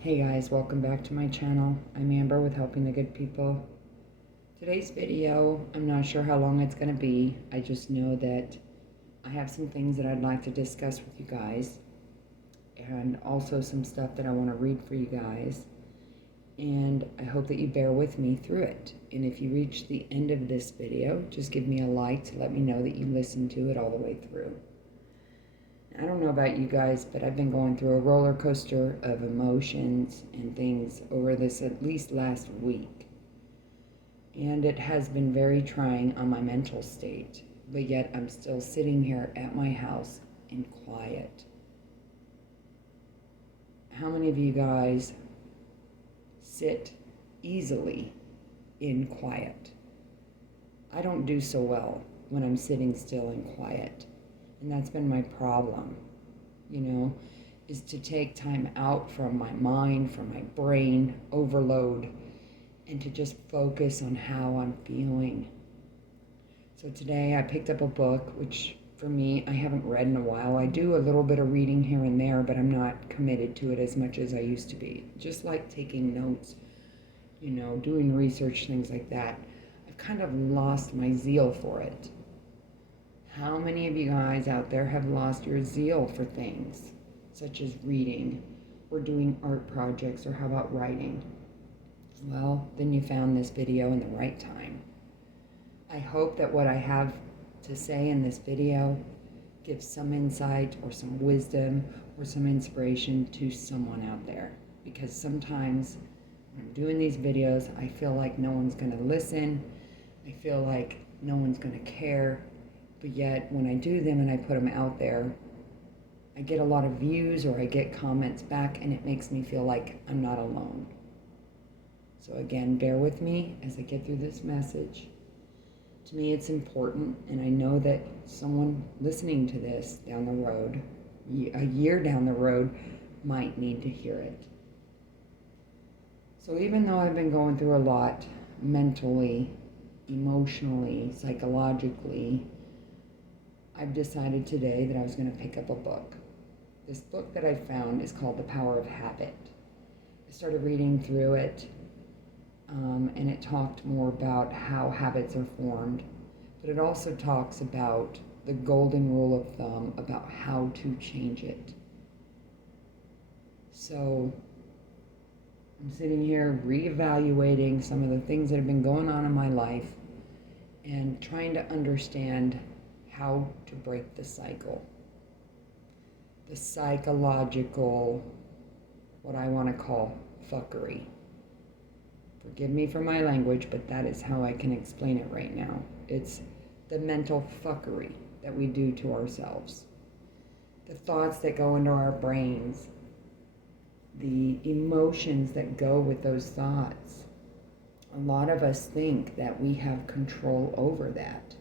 Hey guys, welcome back to my channel. I'm Amber with Helping the Good People. Today's video, I'm not sure how long it's going to be. I just know that I have some things that I'd like to discuss with you guys, and also some stuff that I want to read for you guys. And I hope that you bear with me through it. And if you reach the end of this video, just give me a like to let me know that you listened to it all the way through. I don't know about you guys, but I've been going through a roller coaster of emotions and things over this at least last week. And it has been very trying on my mental state, but yet I'm still sitting here at my house in quiet. How many of you guys sit easily in quiet? I don't do so well when I'm sitting still and quiet. And that's been my problem, is to take time out from my mind, from my brain overload, and to just focus on how I'm feeling. So today I picked up a book, which for me, I haven't read in a while. I do a little bit of reading here and there, but I'm not committed to it as much as I used to be. Just like taking notes, doing research, things like that. I've kind of lost my zeal for it. How many of you guys out there have lost your zeal for things, such as reading or doing art projects, or how about writing? Well, then you found this video in the right time. I hope that what I have to say in this video gives some insight or some wisdom or some inspiration to someone out there. Because sometimes when I'm doing these videos, I feel like no one's going to listen. I feel like no one's going to care. But yet, when I do them and I put them out there, I get a lot of views or I get comments back, and it makes me feel like I'm not alone. So again, bear with me as I get through this message. To me, it's important, and I know that someone listening to this down the road, a year down the road, might need to hear it. So even though I've been going through a lot mentally, emotionally, psychologically, I've decided today that I was going to pick up a book. This book that I found is called The Power of Habit. I started reading through it, and it talked more about how habits are formed, but it also talks about the golden rule of thumb about how to change it. So I'm sitting here reevaluating some of the things that have been going on in my life and trying to understand how to break the cycle. The psychological, what I want to call fuckery. Forgive me for my language, but that is how I can explain it right now. It's the mental fuckery that we do to ourselves. The thoughts that go into our brains. The emotions that go with those thoughts. A lot of us think that we have control over that.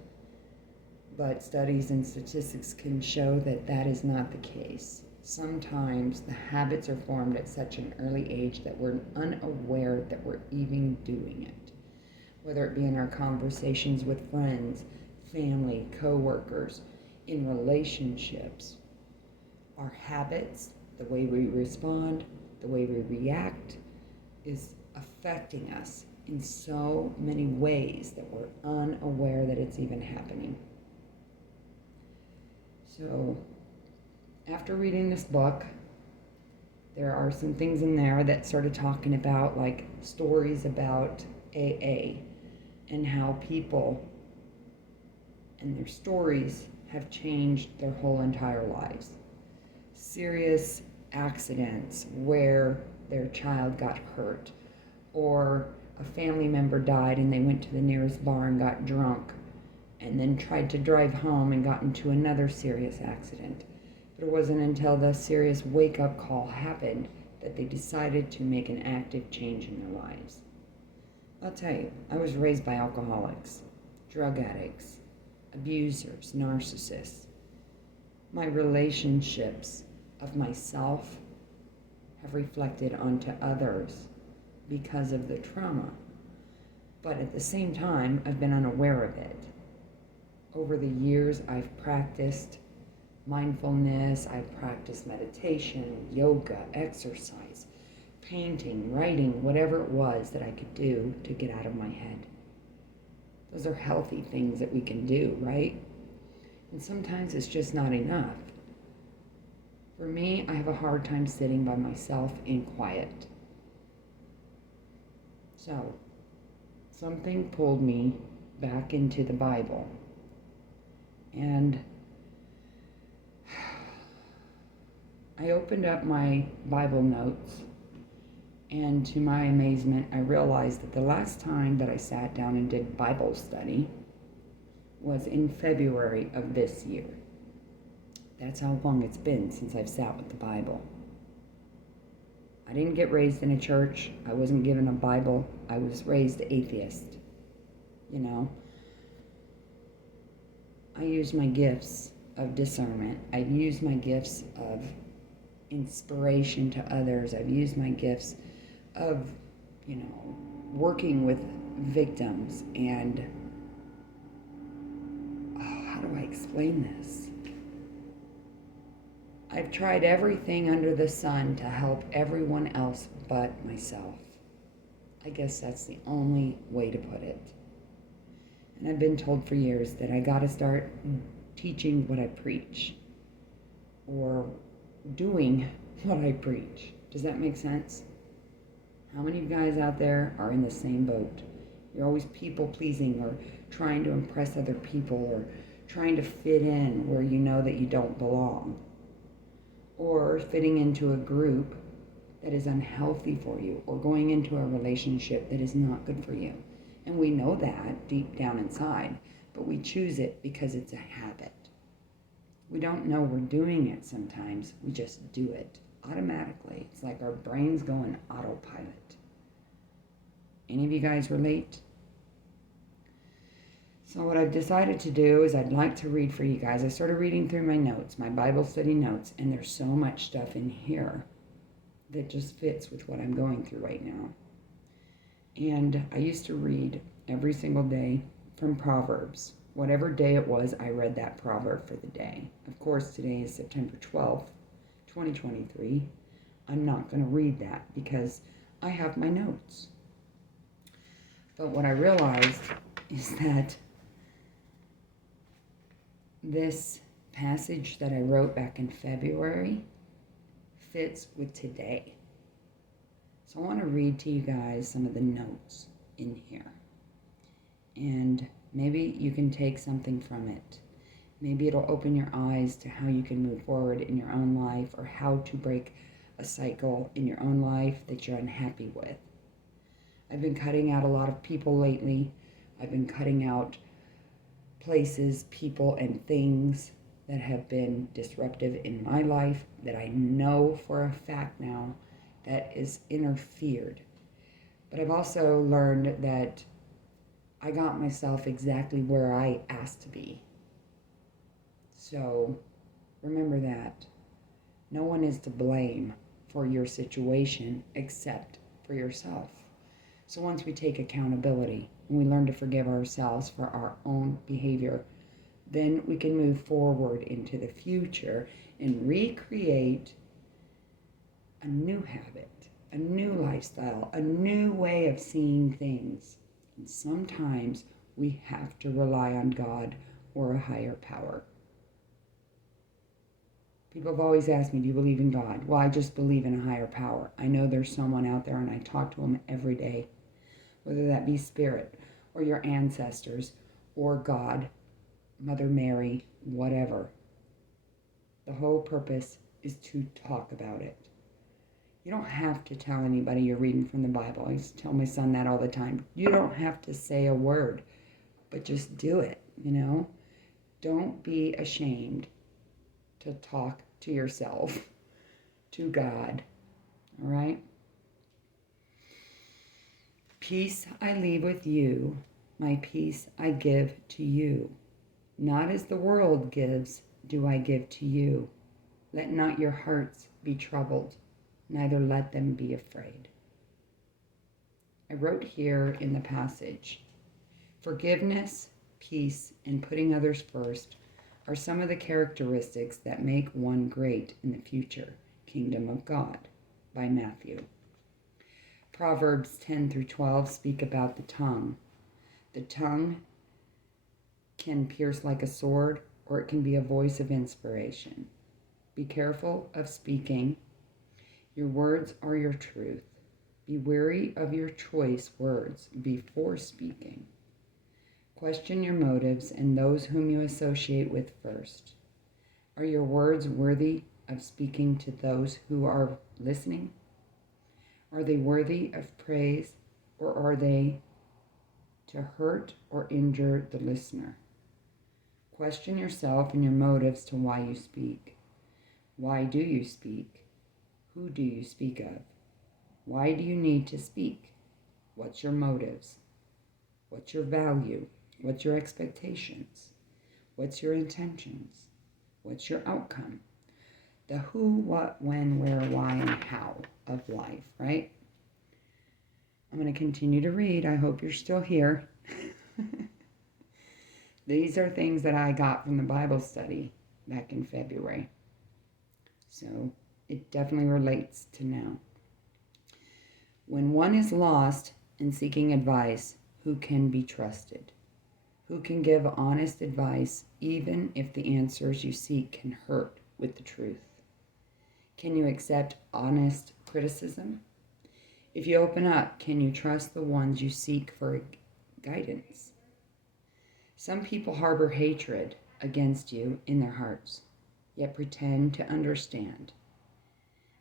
But studies and statistics can show that that is not the case. Sometimes the habits are formed at such an early age that we're unaware that we're even doing it. Whether it be in our conversations with friends, family, co-workers, in relationships. Our habits, the way we respond, the way we react, is affecting us in so many ways that we're unaware that it's even happening. So, after reading this book, there are some things in there that started talking about, like stories about AA and how people and their stories have changed their whole entire lives. Serious accidents where their child got hurt, or a family member died and they went to the nearest bar and got drunk, and then tried to drive home and got into another serious accident. But it wasn't until the serious wake-up call happened that they decided to make an active change in their lives. I'll tell you, I was raised by alcoholics, drug addicts, abusers, narcissists. My relationships of myself have reflected onto others because of the trauma. But at the same time, I've been unaware of it. Over the years, I've practiced mindfulness, I've practiced meditation, yoga, exercise, painting, writing, whatever it was that I could do to get out of my head. Those are healthy things that we can do, right? And sometimes it's just not enough. For me, I have a hard time sitting by myself in quiet. So, something pulled me back into the Bible. And I opened up my Bible notes, and to my amazement, I realized that the last time that I sat down and did Bible study was in February of this year. That's how long it's been since I've sat with the Bible. I didn't get raised in a church. I wasn't given a Bible. I was raised atheist. You know, I used my gifts of discernment. I've used my gifts of inspiration to others. I've used my gifts of, working with victims and, how do I explain this? I've tried everything under the sun to help everyone else but myself. I guess that's the only way to put it. And I've been told for years that I got to start teaching what I preach, or doing what I preach. Does that make sense? How many of you guys out there are in the same boat? You're always people pleasing, or trying to impress other people, or trying to fit in where you know that you don't belong, or fitting into a group that is unhealthy for you, or going into a relationship that is not good for you. And we know that deep down inside, but we choose it because it's a habit. We don't know we're doing it sometimes. We just do it automatically. It's like our brains go in autopilot. Any of you guys relate? So what I've decided to do is I'd like to read for you guys. I started reading through my notes, my Bible study notes, and there's so much stuff in here that just fits with what I'm going through right now. And I used to read every single day from Proverbs. Whatever day it was, I read that proverb for the day. Of course, today is September 12th, 2023. I'm not going to read that because I have my notes. But what I realized is that this passage that I wrote back in February fits with today. So I want to read to you guys some of the notes in here. And maybe you can take something from it. Maybe it'll open your eyes to how you can move forward in your own life, or how to break a cycle in your own life that you're unhappy with. I've been cutting out a lot of people lately. I've been cutting out places, people, and things that have been disruptive in my life that I know for a fact now that is interfered. But I've also learned that I got myself exactly where I asked to be. So remember that. No one is to blame for your situation except for yourself. So once we take accountability and we learn to forgive ourselves for our own behavior, then we can move forward into the future and recreate a new habit, a new lifestyle, a new way of seeing things. And sometimes we have to rely on God or a higher power. People have always asked me, do you believe in God? Well, I just believe in a higher power. I know there's someone out there, and I talk to them every day, whether that be spirit or your ancestors or God, Mother Mary, whatever. The whole purpose is to talk about it. You don't have to tell anybody you're reading from the Bible. I used to tell my son that all the time. You don't have to say a word, but just do it, Don't be ashamed to talk to yourself, to God, all right? Peace I leave with you, my peace I give to you. Not as the world gives do I give to you. Let not your hearts be troubled, neither let them be afraid. I wrote here in the passage, forgiveness, peace, and putting others first are some of the characteristics that make one great in the future kingdom of God, by Matthew. Proverbs 10 through 12 speak about the tongue. The tongue can pierce like a sword, or it can be a voice of inspiration. Be careful of speaking. Your words are your truth. Be wary of your choice words before speaking. Question your motives and those whom you associate with first. Are your words worthy of speaking to those who are listening? Are they worthy of praise, or are they to hurt or injure the listener? Question yourself and your motives to why you speak. Why do you speak? Who do you speak of? Why do you need to speak? What's your motives? What's your value? What's your expectations? What's your intentions? What's your outcome? The who, what, when, where, why, and how of life, right? I'm going to continue to read. I hope you're still here. These are things that I got from the Bible study back in February. So it definitely relates to now. When one is lost and seeking advice, who can be trusted? Who can give honest advice even if the answers you seek can hurt with the truth? Can you accept honest criticism? If you open up, can you trust the ones you seek for guidance? Some people harbor hatred against you in their hearts, yet pretend to understand.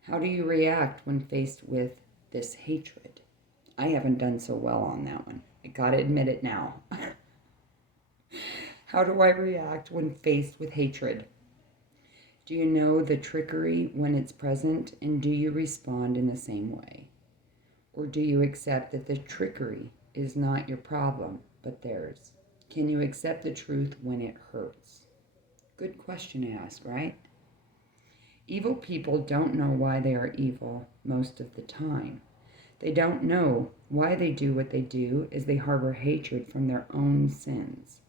How do you react when faced with this hatred? I haven't done so well on that one. I gotta admit it now. How do I react when faced with hatred? Do you know the trickery when it's present, and do you respond in the same way? Or do you accept that the trickery is not your problem, but theirs? Can you accept the truth when it hurts? Good question to ask, right? Evil people don't know why they are evil most of the time. They don't know why they do what they do, as they harbor hatred from their own sins.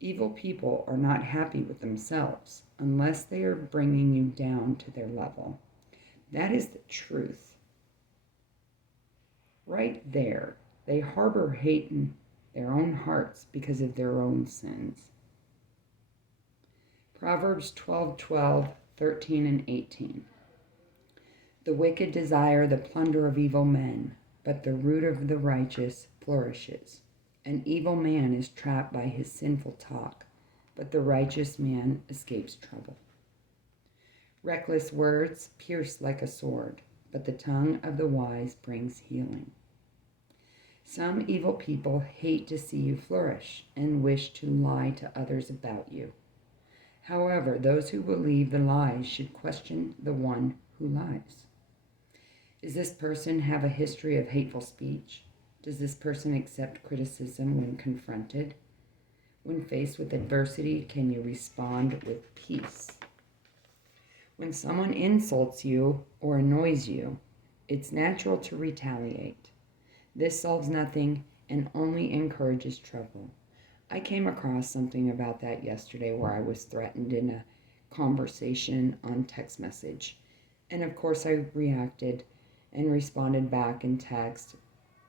Evil people are not happy with themselves unless they are bringing you down to their level. That is the truth. Right there, they harbor hate in their own hearts because of their own sins. Proverbs 12:12, 13, and 18. The wicked desire the plunder of evil men, but the root of the righteous flourishes. An evil man is trapped by his sinful talk, but the righteous man escapes trouble. Reckless words pierce like a sword, but the tongue of the wise brings healing. Some evil people hate to see you flourish and wish to lie to others about you. However, those who believe the lies should question the one who lies. Does this person have a history of hateful speech? Does this person accept criticism when confronted? When faced with adversity, can you respond with peace? When someone insults you or annoys you, it's natural to retaliate. This solves nothing and only encourages trouble. I came across something about that yesterday where I was threatened in a conversation on text message. And of course I reacted and responded back in text,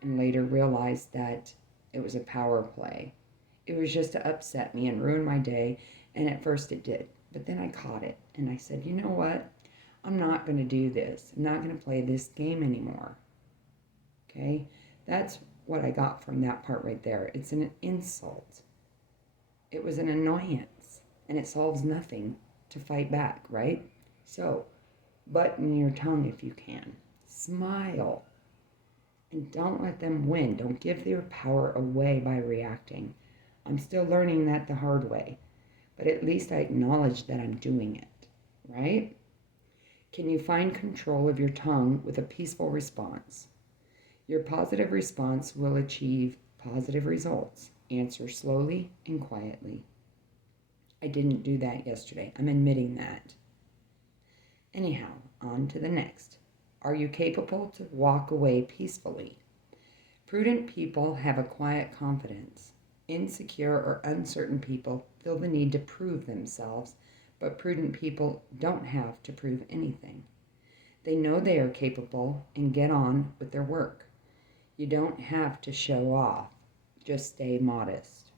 and later realized that it was a power play. It was just to upset me and ruin my day, and at first it did. But then I caught it and I said, you know what? I'm not going to do this. I'm not going to play this game anymore. Okay? That's what I got from that part right there. It's an insult. It was an annoyance, and it solves nothing to fight back, right? So, button your tongue if you can. Smile. And don't let them win. Don't give their power away by reacting. I'm still learning that the hard way, but at least I acknowledge that I'm doing it, right? Can you find control of your tongue with a peaceful response? Your positive response will achieve positive results. Answer slowly and quietly. I didn't do that yesterday. I'm admitting that. Anyhow, on to the next. Are you capable to walk away peacefully? Prudent people have a quiet confidence. Insecure or uncertain people feel the need to prove themselves, but prudent people don't have to prove anything. They know they are capable and get on with their work. You don't have to show off, just stay modest.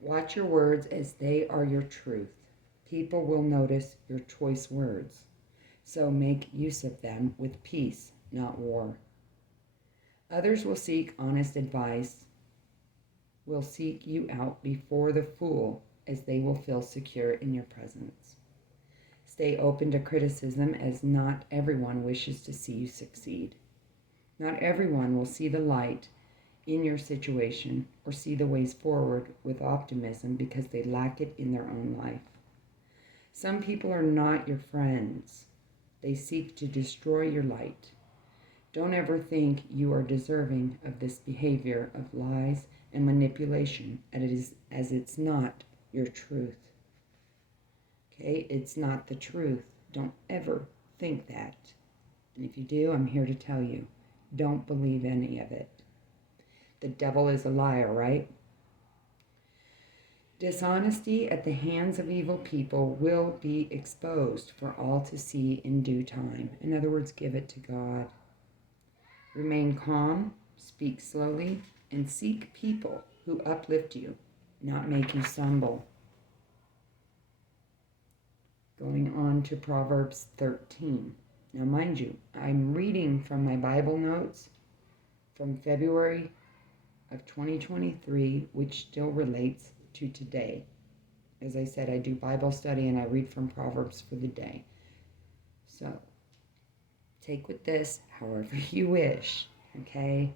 Watch your words as they are your truth. People will notice your choice words, so make use of them with peace, not war. Others will seek honest advice, will seek you out before the fool, as they will feel secure in your presence. Stay open to criticism, as not everyone wishes to see you succeed. Not everyone will see the light in your situation or see the ways forward with optimism because they lack it in their own life. Some people are not your friends. They seek to destroy your light. Don't ever think you are deserving of this behavior of lies and manipulation, as it's not your truth. Okay, it's not the truth. Don't ever think that. And if you do, I'm here to tell you, don't believe any of it. The devil is a liar, right? Dishonesty at the hands of evil people will be exposed for all to see in due time. In other words, give it to God. Remain calm, speak slowly, and seek people who uplift you, not make you stumble. Going on to Proverbs 13. Now, mind you, I'm reading from my Bible notes from February of 2023, which still relates to today. As I said, I do Bible study and I read from Proverbs for the day. So, take with this however you wish, okay?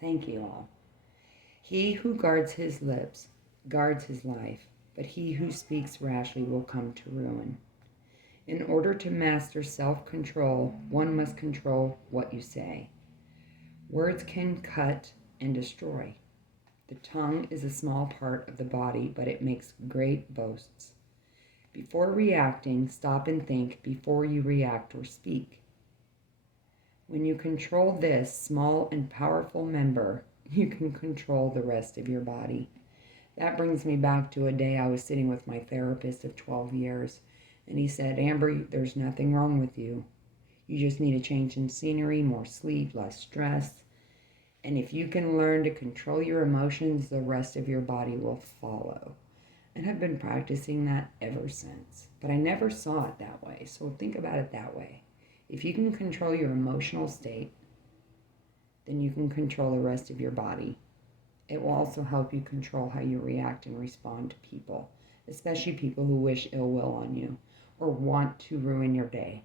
Thank you all. He who guards his lips guards his life, but he who speaks rashly will come to ruin. In order to master self-control, one must control what you say. Words can cut and destroy. The tongue is a small part of the body, but it makes great boasts. Before reacting, stop and think before you react or speak. When you control this small and powerful member, you can control the rest of your body. That brings me back to a day I was sitting with my therapist of 12 years, and he said, Amber, there's nothing wrong with you. You just need a change in scenery, more sleep, less stress. And if you can learn to control your emotions, the rest of your body will follow. And I've been practicing that ever since. But I never saw it that way. So think about it that way. If you can control your emotional state, then you can control the rest of your body. It will also help you control how you react and respond to people, especially people who wish ill will on you or want to ruin your day.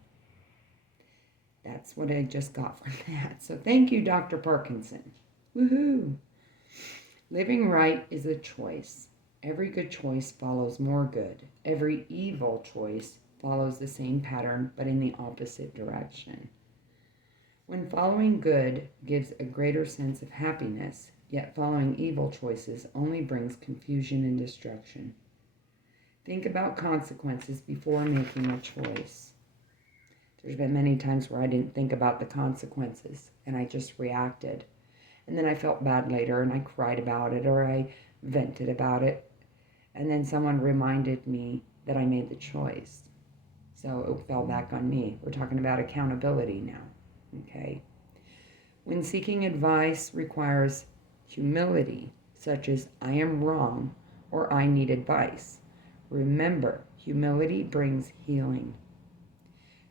That's what I just got from that. So thank you, Dr. Parkinson. Woohoo! Living right is a choice. Every good choice follows more good. Every evil choice follows the same pattern, but in the opposite direction. When following good gives a greater sense of happiness, yet following evil choices only brings confusion and destruction. Think about consequences before making a choice. There's been many times where I didn't think about the consequences and I just reacted. And then I felt bad later and I cried about it or I vented about it. And then someone reminded me that I made the choice. So it fell back on me. We're talking about accountability now, okay? When seeking advice requires humility, such as I am wrong or I need advice, remember, humility brings healing.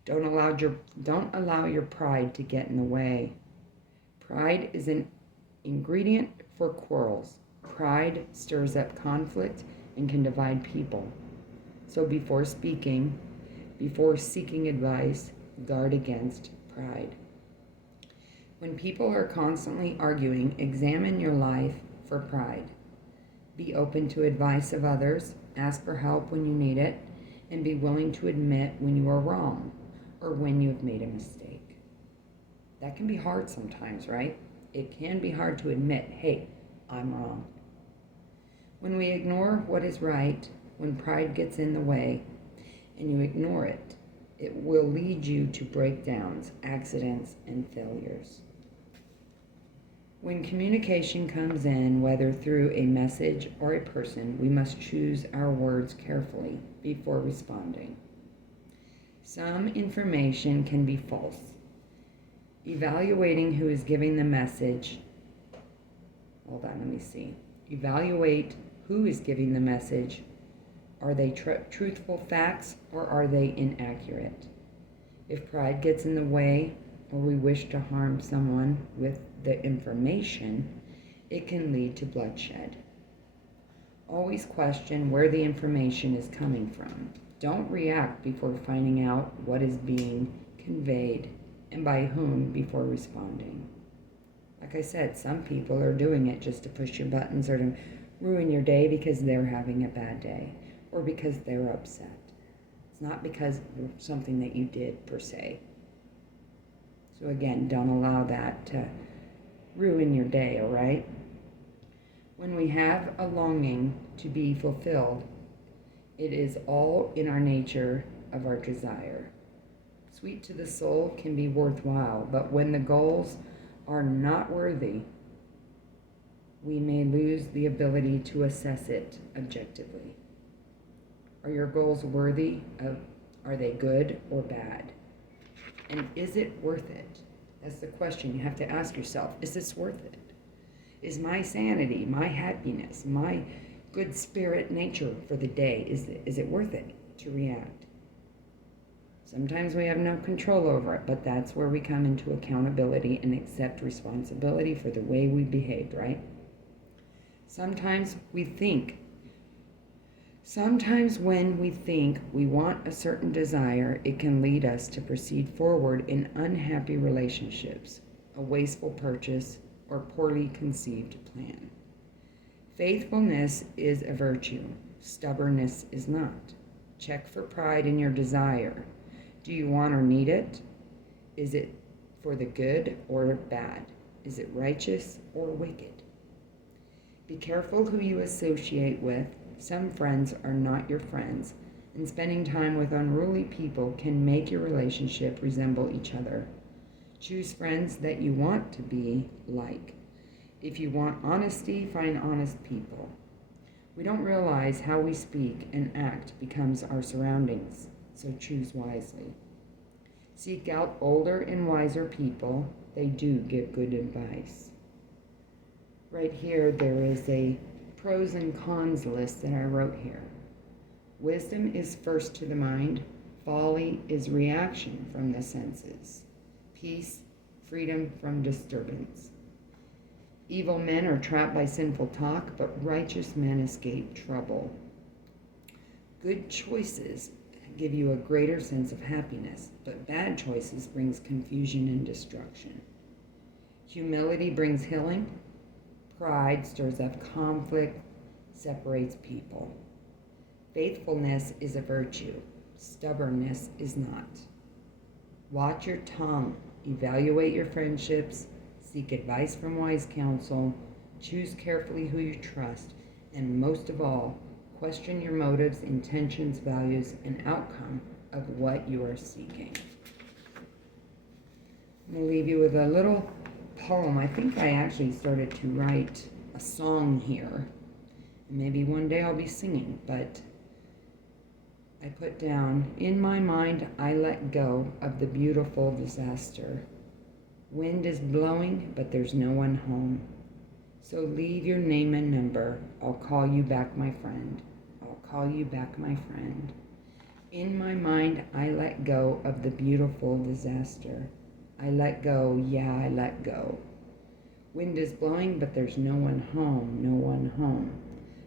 Don't allow your pride to get in the way. Pride is an ingredient for quarrels. Pride stirs up conflict and can divide people. So before speaking, before seeking advice, guard against pride. When people are constantly arguing, examine your life for pride. Be open to advice of others, ask for help when you need it, and be willing to admit when you are wrong or when you have made a mistake. That can be hard sometimes, right? It can be hard to admit, hey, I'm wrong. When we ignore what is right, when pride gets in the way, and you ignore it, it will lead you to breakdowns, accidents, and failures. When communication comes in, whether through a message or a person, we must choose our words carefully before responding. Some information can be false. Evaluating who is giving the message. Hold on, let me see. Evaluate who is giving the message. Are they truthful facts or are they inaccurate? If pride gets in the way or we wish to harm someone with the information, it can lead to bloodshed. Always question where the information is coming from. Don't react before finding out what is being conveyed and by whom before responding. Like I said, some people are doing it just to push your buttons or to ruin your day because they're having a bad day or because they're upset. It's not because of something that you did per se. So again, don't allow that to ruin your day, all right? When we have a longing to be fulfilled, it is all in our nature of our desire. Sweet to the soul can be worthwhile, but when the goals are not worthy, we may lose the ability to assess it objectively. Are your goals worthy of, are they good or bad? And is it worth it? That's the question you have to ask yourself. Is this worth it? Is my sanity, my happiness, my good spirit nature for the day, is it worth it to react? Sometimes we have no control over it, but that's where we come into accountability and accept responsibility for the way we behaved, right? Sometimes when we think we want a certain desire, it can lead us to proceed forward in unhappy relationships, a wasteful purchase, or poorly conceived plan. Faithfulness is a virtue. Stubbornness is not. Check for pride in your desire. Do you want or need it? Is it for the good or bad? Is it righteous or wicked? Be careful who you associate with. Some friends are not your friends, and spending time with unruly people can make your relationship resemble each other. Choose friends that you want to be like. If you want honesty, find honest people. We don't realize how we speak and act becomes our surroundings, so choose wisely. Seek out older and wiser people. They do give good advice. Right here, there is a pros and cons list that I wrote here. Wisdom is first to the mind. Folly is reaction from the senses. Peace, freedom from disturbance. Evil men are trapped by sinful talk, but righteous men escape trouble. Good choices give you a greater sense of happiness, but bad choices brings confusion and destruction. Humility brings healing. Pride stirs up conflict, separates people. Faithfulness is a virtue. Stubbornness is not. Watch your tongue. Evaluate your friendships. Seek advice from wise counsel. Choose carefully who you trust. And most of all, question your motives, intentions, values, and outcome of what you are seeking. I'm going to leave you with a little poem. I think I actually started to write a song here. Maybe one day I'll be singing, but I put down, in my mind I let go of the beautiful disaster. Wind is blowing, but there's no one home. So leave your name and number. I'll call you back, my friend. I'll call you back, my friend. In my mind I let go of the beautiful disaster. I let go, yeah, I let go. Wind is blowing, but there's no one home, no one home.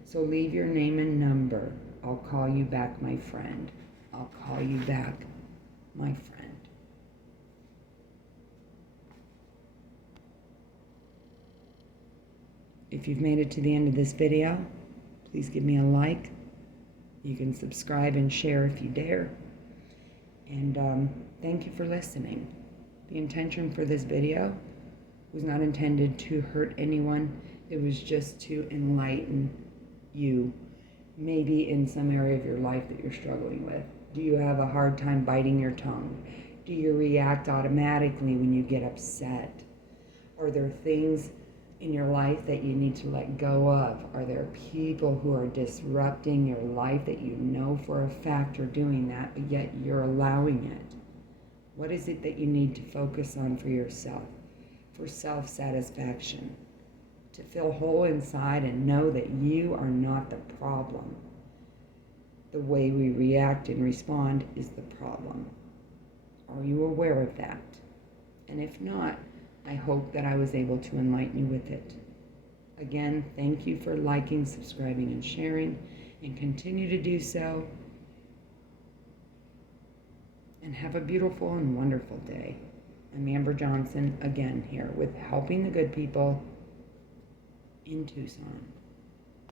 So leave your name and number. I'll call you back, my friend. I'll call you back, my friend. If you've made it to the end of this video, please give me a like. You can subscribe and share if you dare. And thank you for listening. The intention for this video was not intended to hurt anyone. It was just to enlighten you, maybe in some area of your life that you're struggling with. Do you have a hard time biting your tongue? Do you react automatically when you get upset? Are there things in your life that you need to let go of? Are there people who are disrupting your life that you know for a fact are doing that, but yet you're allowing it? What is it that you need to focus on for yourself, for self-satisfaction, to feel whole inside and know that you are not the problem? The way we react and respond is the problem. Are you aware of that? And if not, I hope that I was able to enlighten you with it. Again, thank you for liking, subscribing, and sharing, and continue to do so. And have a beautiful and wonderful day. I'm Amber Johnson, again here with Helping the Good People in Tucson.